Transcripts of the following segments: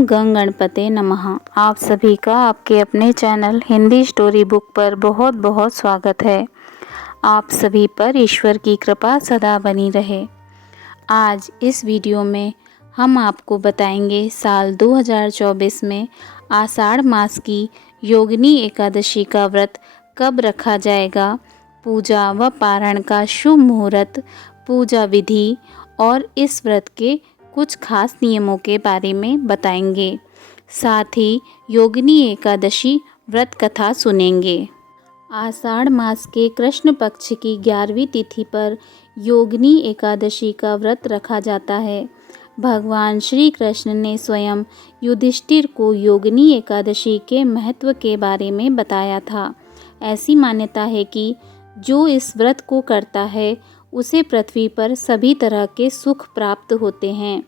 ओम गंग गणपते नमः। आप सभी का आपके अपने चैनल हिंदी स्टोरी बुक पर बहुत बहुत स्वागत है। आप सभी पर ईश्वर की कृपा सदा बनी रहे। आज इस वीडियो में हम आपको बताएंगे साल 2024 में आषाढ़ मास की योगिनी एकादशी का व्रत कब रखा जाएगा, पूजा व पारण का शुभ मुहूर्त, पूजा विधि और इस व्रत के कुछ खास नियमों के बारे में बताएंगे। साथ ही योगिनी एकादशी व्रत कथा सुनेंगे। आषाढ़ मास के कृष्ण पक्ष की 11वीं तिथि पर योगिनी एकादशी का व्रत रखा जाता है। भगवान श्री कृष्ण ने स्वयं युधिष्ठिर को योगिनी एकादशी के महत्व के बारे में बताया था। ऐसी मान्यता है कि जो इस व्रत को करता है उसे पृथ्वी पर सभी तरह के सुख प्राप्त होते हैं।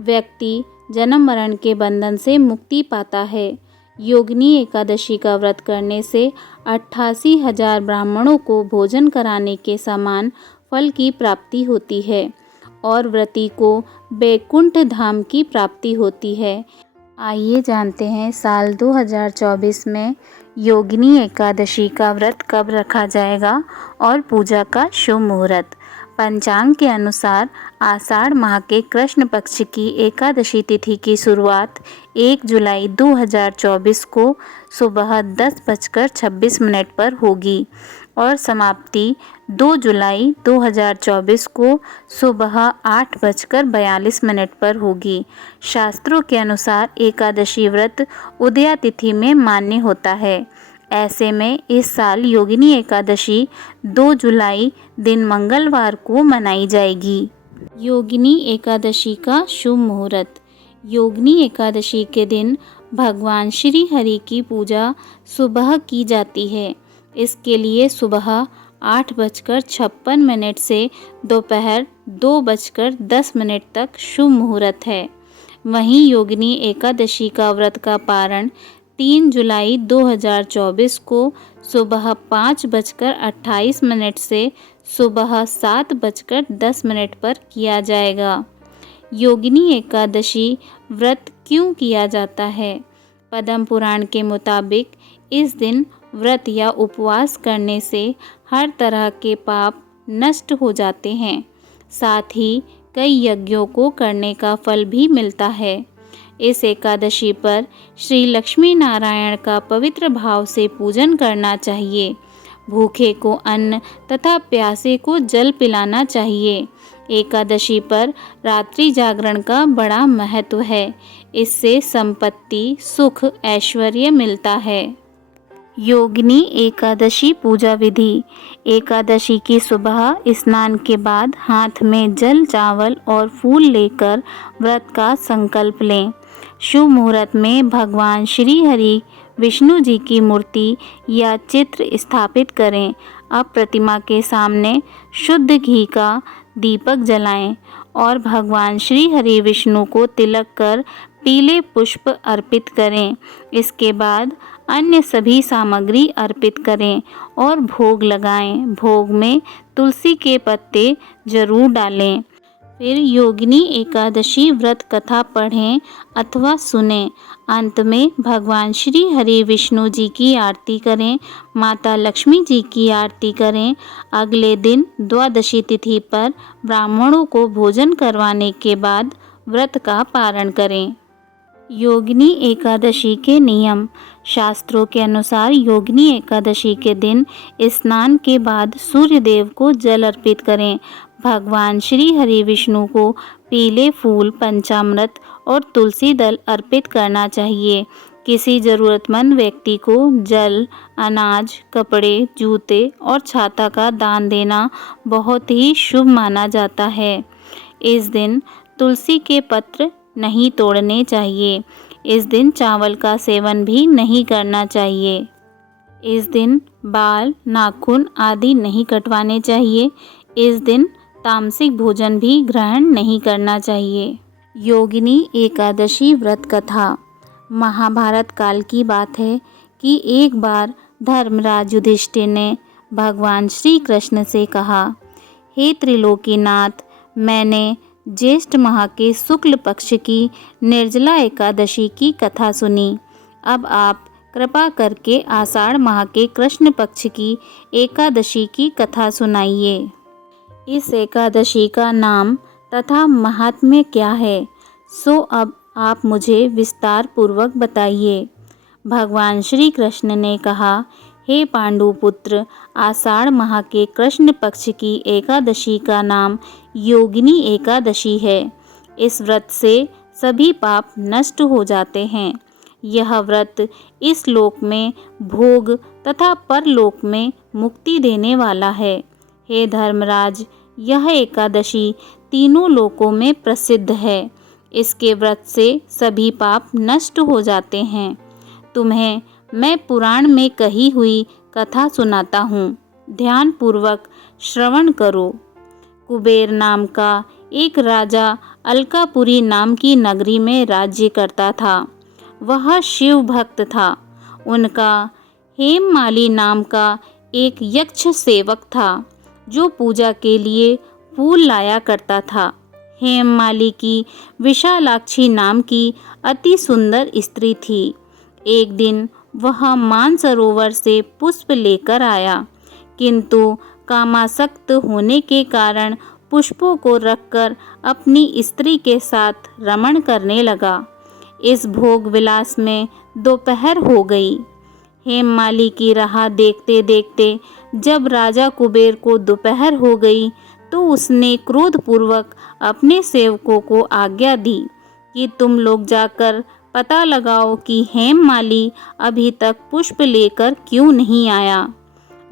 व्यक्ति जन्म मरण के बंधन से मुक्ति पाता है। योगिनी एकादशी का व्रत करने से 88,000 ब्राह्मणों को भोजन कराने के समान फल की प्राप्ति होती है और व्रती को बैकुंठ धाम की प्राप्ति होती है। आइए जानते हैं साल 2024 में योगिनी एकादशी का व्रत कब रखा जाएगा और पूजा का शुभ मुहूर्त। पंचांग के अनुसार आषाढ़ माह के कृष्ण पक्ष की एकादशी तिथि की शुरुआत 1 जुलाई 2024 को सुबह 10:26 पर होगी और समाप्ति 2 जुलाई 2024 को सुबह 8:42 पर होगी। शास्त्रों के अनुसार एकादशी व्रत उदया तिथि में मान्य होता है। ऐसे में इस साल योगिनी एकादशी 2 जुलाई दिन मंगलवार को मनाई जाएगी। योगिनी एकादशी का शुभ मुहूर्त। योगिनी एकादशी के दिन भगवान श्री हरि की पूजा सुबह की जाती है। इसके लिए सुबह 8:56 से दोपहर 2:10 तक शुभ मुहूर्त है। वहीं योगिनी एकादशी का व्रत का पारण 3 जुलाई 2024 को सुबह 5:28 से सुबह 7:10 पर किया जाएगा। योगिनी एकादशी व्रत क्यों किया जाता है? पद्म पुराण के मुताबिक इस दिन व्रत या उपवास करने से हर तरह के पाप नष्ट हो जाते हैं। साथ ही कई यज्ञों को करने का फल भी मिलता है। इस एकादशी पर श्री लक्ष्मी नारायण का पवित्र भाव से पूजन करना चाहिए। भूखे को अन्न तथा प्यासे को जल पिलाना चाहिए। एकादशी पर रात्रि जागरण का बड़ा महत्व है। इससे संपत्ति, सुख, ऐश्वर्य मिलता है। योगिनी एकादशी पूजा विधि। एकादशी की सुबह स्नान के बाद हाथ में जल, चावल और फूल लेकर व्रत का संकल्प लें। शुभ मुहूर्त में भगवान श्री हरि विष्णु जी की मूर्ति या चित्र स्थापित करें। अब प्रतिमा के सामने शुद्ध घी का दीपक जलाएं और भगवान श्री हरि विष्णु को तिलक कर पीले पुष्प अर्पित करें। इसके बाद अन्य सभी सामग्री अर्पित करें और भोग लगाएं। भोग में तुलसी के पत्ते जरूर डालें। फिर योगिनी एकादशी व्रत कथा पढ़ें अथवा सुनें। अंत में भगवान श्री हरि विष्णु जी की आरती करें, माता लक्ष्मी जी की आरती करें। अगले दिन द्वादशी तिथि पर ब्राह्मणों को भोजन करवाने के बाद व्रत का पारण करें। योगिनी एकादशी के नियम। शास्त्रों के अनुसार योगिनी एकादशी के दिन स्नान के बाद सूर्य देव को जल अर्पित करें। भगवान श्री हरि विष्णु को पीले फूल, पंचामृत और तुलसी दल अर्पित करना चाहिए। किसी ज़रूरतमंद व्यक्ति को जल, अनाज, कपड़े, जूते और छाता का दान देना बहुत ही शुभ माना जाता है। इस दिन तुलसी के पत्र नहीं तोड़ने चाहिए। इस दिन चावल का सेवन भी नहीं करना चाहिए। इस दिन बाल, नाखून आदि नहीं कटवाने चाहिए। इस दिन तामसिक भोजन भी ग्रहण नहीं करना चाहिए। योगिनी एकादशी व्रत कथा। महाभारत काल की बात है कि एक बार धर्मराज युधिष्ठिर ने भगवान श्री कृष्ण से कहा, हे त्रिलोकीनाथ, मैंने ज्येष्ठ माह के शुक्ल पक्ष की निर्जला एकादशी की कथा सुनी। अब आप कृपा करके आषाढ़ माह के कृष्ण पक्ष की एकादशी की कथा सुनाइए। इस एकादशी का नाम तथा महात्म्य क्या है, सो अब आप मुझे विस्तार पूर्वक बताइए। भगवान श्री कृष्ण ने कहा, हे पांडुपुत्र, आषाढ़ माह के कृष्ण पक्ष की एकादशी का नाम योगिनी एकादशी है। इस व्रत से सभी पाप नष्ट हो जाते हैं। यह व्रत इस लोक में भोग तथा परलोक में मुक्ति देने वाला है। हे धर्मराज, यह एकादशी तीनों लोकों में प्रसिद्ध है। इसके व्रत से सभी पाप नष्ट हो जाते हैं। तुम्हें मैं पुराण में कही हुई कथा सुनाता हूँ, ध्यान पूर्वक श्रवण करो। कुबेर नाम का एक राजा अलकापुरी नाम की नगरी में राज्य करता था। वह शिव भक्त था। उनका हेममाली नाम का एक यक्ष सेवक था जो पूजा के लिए फूल लाया करता था। हेममाली की विशालाक्षी नाम की अति सुंदर स्त्री थी। एक दिन वह मानसरोवर से पुष्प लेकर आया, किंतु कामासक्त होने के कारण पुष्पों को रखकर अपनी स्त्री के साथ रमण करने लगा। इस भोग विलास में दोपहर हो गई। हेममाली की राह देखते देखते जब राजा कुबेर को दोपहर हो गई तो उसने क्रोधपूर्वक अपने सेवकों को आज्ञा दी कि तुम लोग जाकर पता लगाओ कि हेममाली अभी तक पुष्प लेकर क्यों नहीं आया।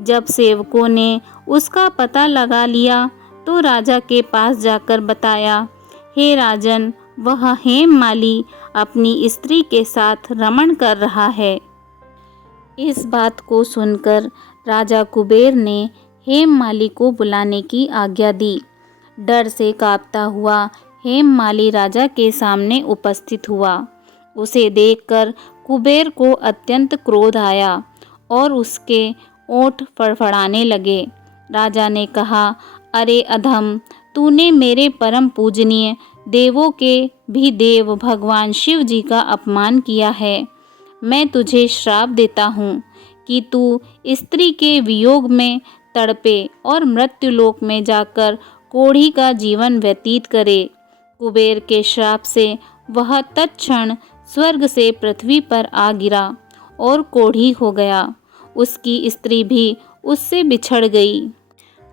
जब सेवकों ने उसका पता लगा लिया तो राजा के पास जाकर बताया, हे राजन, वह हेममाली अपनी स्त्री के साथ रमण कर रहा है। इस बात को सुनकर राजा कुबेर ने हेममाली को बुलाने की आज्ञा दी। डर से कांपता हुआ हेममाली राजा के सामने उपस्थित हुआ। उसे देखकर कुबेर को अत्यंत क्रोध आया और उसके ओंठ फड़फड़ाने लगे। राजा ने कहा, अरे अधम, तूने मेरे परम पूजनीय देवों के भी देव भगवान शिव जी का अपमान किया है। मैं तुझे श्राप देता हूँ कि तू स्त्री के वियोग में तड़पे और मृत्युलोक में जाकर कोढ़ी का जीवन व्यतीत करे। कुबेर के श्राप से वह तत्क्षण स्वर्ग से पृथ्वी पर आ गिरा और कोढ़ी हो गया। उसकी स्त्री भी उससे बिछड़ गई।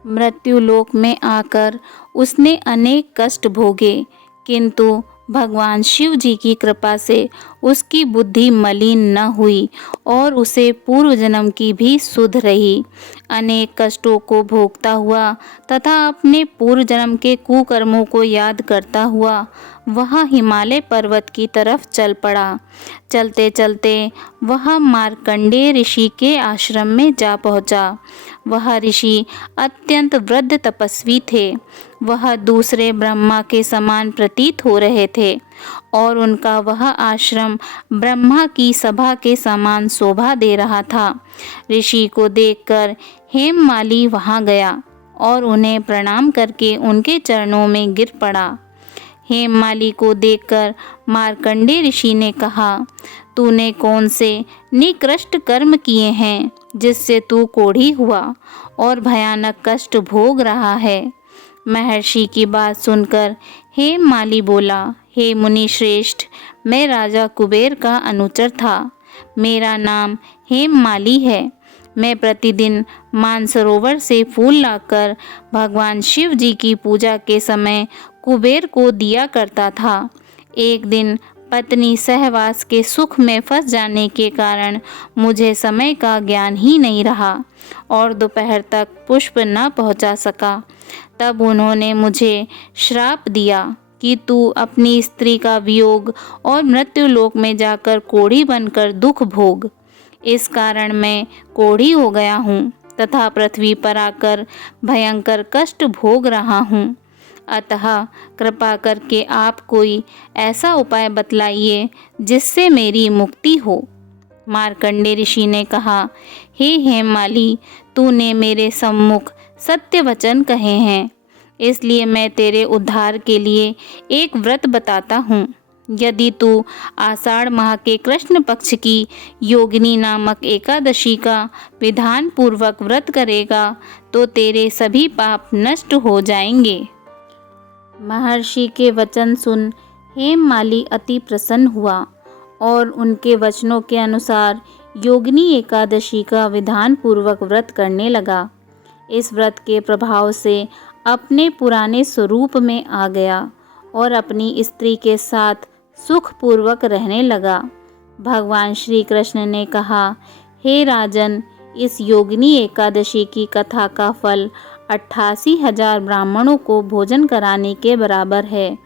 मृत्युलोक में आकर उसने अनेक कष्ट भोगे, किंतु भगवान शिव जी की कृपा से उसकी बुद्धि मलिन न हुई और उसे पूर्व जन्म की भी सुध रही। अनेक कष्टों को भोगता हुआ तथा अपने पूर्व जन्म के कुकर्मों को याद करता हुआ वह हिमालय पर्वत की तरफ चल पड़ा। चलते चलते वह मार्कंडेय ऋषि के आश्रम में जा पहुंचा। वह ऋषि अत्यंत वृद्ध तपस्वी थे। वह दूसरे ब्रह्मा के समान प्रतीत हो रहे थे और उनका वह आश्रम ब्रह्मा की सभा के समान शोभा दे रहा था। ऋषि को देखकर हेममाली वहां गया और उन्हें प्रणाम करके उनके चरणों में गिर पड़ा। हेममाली को देखकर मार्कंडेय ऋषि ने कहा, तूने कौन से निकृष्ट कर्म किए हैं जिससे तू कोढ़ी हुआ और भयानक कष्ट भोग रहा है। महर्षि की बात सुनकर हेममाली बोला, हे मुनि श्रेष्ठ, मैं राजा कुबेर का अनुचर था। मेरा नाम हेममाली है। मैं प्रतिदिन मानसरोवर से फूल लाकर भगवान शिव जी की पूजा के समय कुबेर को दिया करता था। एक दिन पत्नी सहवास के सुख में फंस जाने के कारण मुझे समय का ज्ञान ही नहीं रहा और दोपहर तक पुष्प न पहुंचा सका। तब उन्होंने मुझे श्राप दिया कि तू अपनी स्त्री का वियोग और मृत्युलोक में जाकर कोढ़ी बनकर दुख भोग। इस कारण मैं कोढ़ी हो गया हूँ तथा पृथ्वी पर आकर भयंकर कष्ट भोग रहा हूँ। अतः कृपा करके आप कोई ऐसा उपाय बतलाइए जिससे मेरी मुक्ति हो। मार्कंडेय ऋषि ने कहा, हे हेममाली, तूने मेरे सम्मुख सत्य वचन कहे हैं। इसलिए मैं तेरे उद्धार के लिए एक व्रत बताता हूँ। यदि तू आषाढ़ माह के कृष्ण पक्ष की योगिनी नामक एकादशी का विधान पूर्वक व्रत करेगा तो तेरे सभी पाप नष्ट हो जाएंगे। महर्षि के वचन सुन हेममाली अति प्रसन्न हुआ और उनके वचनों के अनुसार योगिनी एकादशी का विधान पूर्वक व्रत करने लगा। इस व्रत के प्रभाव से अपने पुराने स्वरूप में आ गया और अपनी स्त्री के साथ सुखपूर्वक रहने लगा। भगवान श्री कृष्ण ने कहा, हे राजन, इस योगिनी एकादशी की कथा का फल 88,000 ब्राह्मणों को भोजन कराने के बराबर है।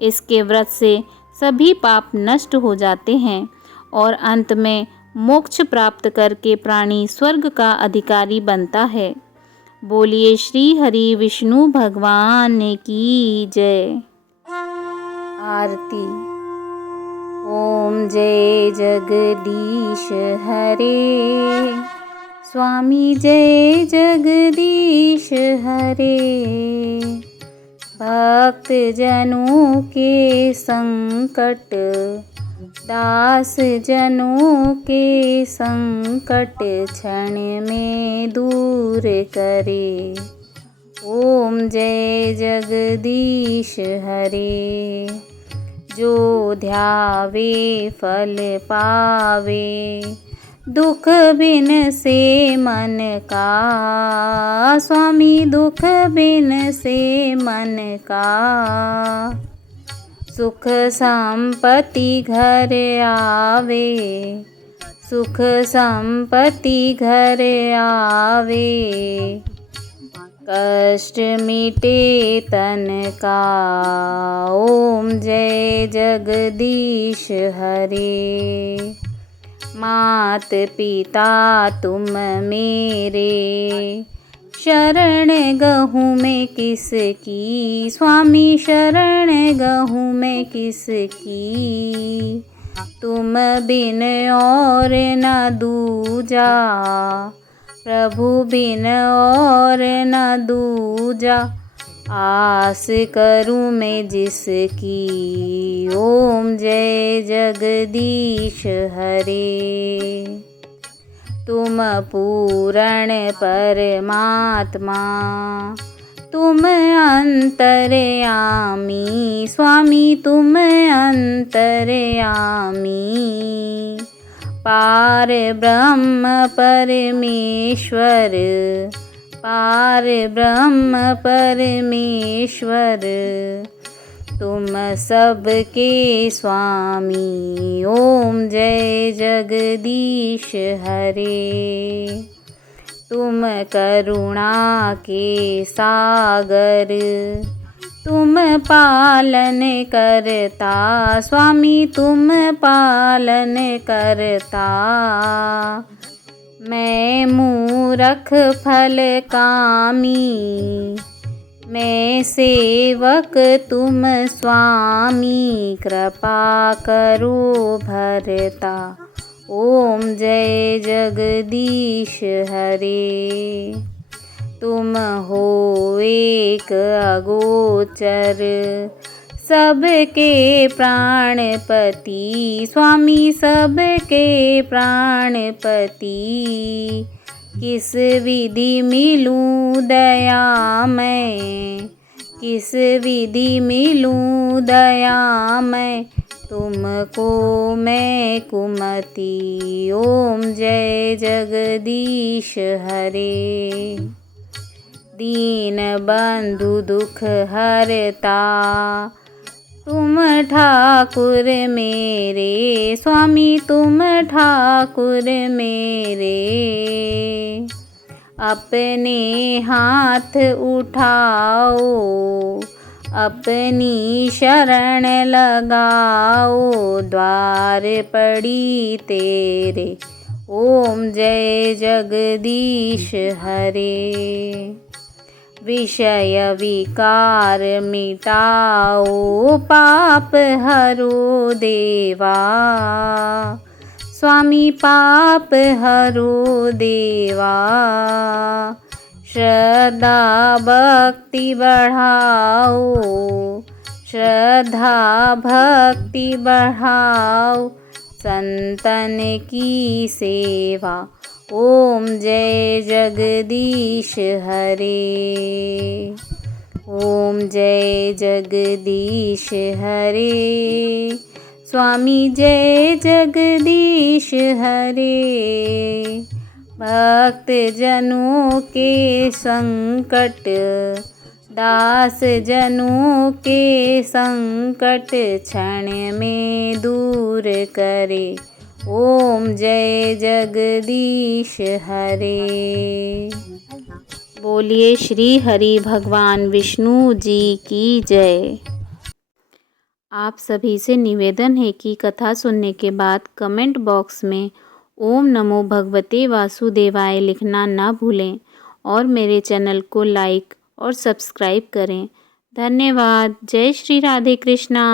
इसके व्रत से सभी पाप नष्ट हो जाते हैं और अंत में मोक्ष प्राप्त करके प्राणी स्वर्ग का अधिकारी बनता है। बोलिए श्री हरि विष्णु भगवान की जय। आरती। ओम जय जगदीश हरे, स्वामी जय जगदीश हरे। भक्त जनों के संकट, दास जनों के संकट क्षण में दूर करे। ओम जय जगदीश हरे। जो ध्यावे फल पावे, दुख बिन से मन का। स्वामी दुख बिन से मन का। सुख संपत्ति घर आवे, सुख संपत्ति घर आवे। कष्ट मिटे तन का। ओम जय जगदीश हरे। मात पिता तुम मेरे, शरण गहूँ मैं किसकी। स्वामी शरण गहूँ मैं किसकी। तुम बिन और न दूजा, प्रभु बिन और न दूजा। आस करूँ मैं जिसकी। ओम जय जगदीश हरे। तुम पूर्ण परमात्मा, तुम अंतर्यामी। स्वामी तुम अंतर्यामी। पार ब्रह्म परमेश्वर, पार ब्रह्म परमेश्वर। तुम सबके स्वामी। ओम जय जगदीश हरे। तुम करुणा के सागर, तुम पालन करता। स्वामी तुम पालन करता। मैं मूरख फल कामी, मैं सेवक तुम स्वामी। कृपा करो भरता। ओम जय जगदीश हरे। तुम हो एक अगोचर, सबके प्राणपति। स्वामी सबके प्राणपति। किस विधि मिलूं दया मैं, किस विधि मिलूं दया मैं। तुमको मैं कुमति। ओम जय जगदीश हरे। दीन बंधु दुख हरता, तुम ठाकुर मेरे। स्वामी तुम ठाकुर मेरे। अपने हाथ उठाओ, अपनी शरण लगाओ। द्वार पड़ी तेरे। ओम जय जगदीश हरे। विषय विकार मिटाओ, पाप हरो देवा। स्वामी पाप हरो देवा। श्रद्धा भक्ति बढ़ाओ, श्रद्धा भक्ति बढ़ाओ, संतन की सेवा। ओम जय जगदीश हरे, ओम जय जगदीश हरे, स्वामी जय जगदीश हरे। भक्त जनों के संकट, दास जनों के संकट क्षण में दूर करे। ओम जय जगदीश हरे। बोलिए श्री हरि भगवान विष्णु जी की जय। आप सभी से निवेदन है कि कथा सुनने के बाद कमेंट बॉक्स में ओम नमो भगवते वासुदेवाय लिखना ना भूलें और मेरे चैनल को लाइक और सब्सक्राइब करें। धन्यवाद। जय श्री राधे कृष्णा।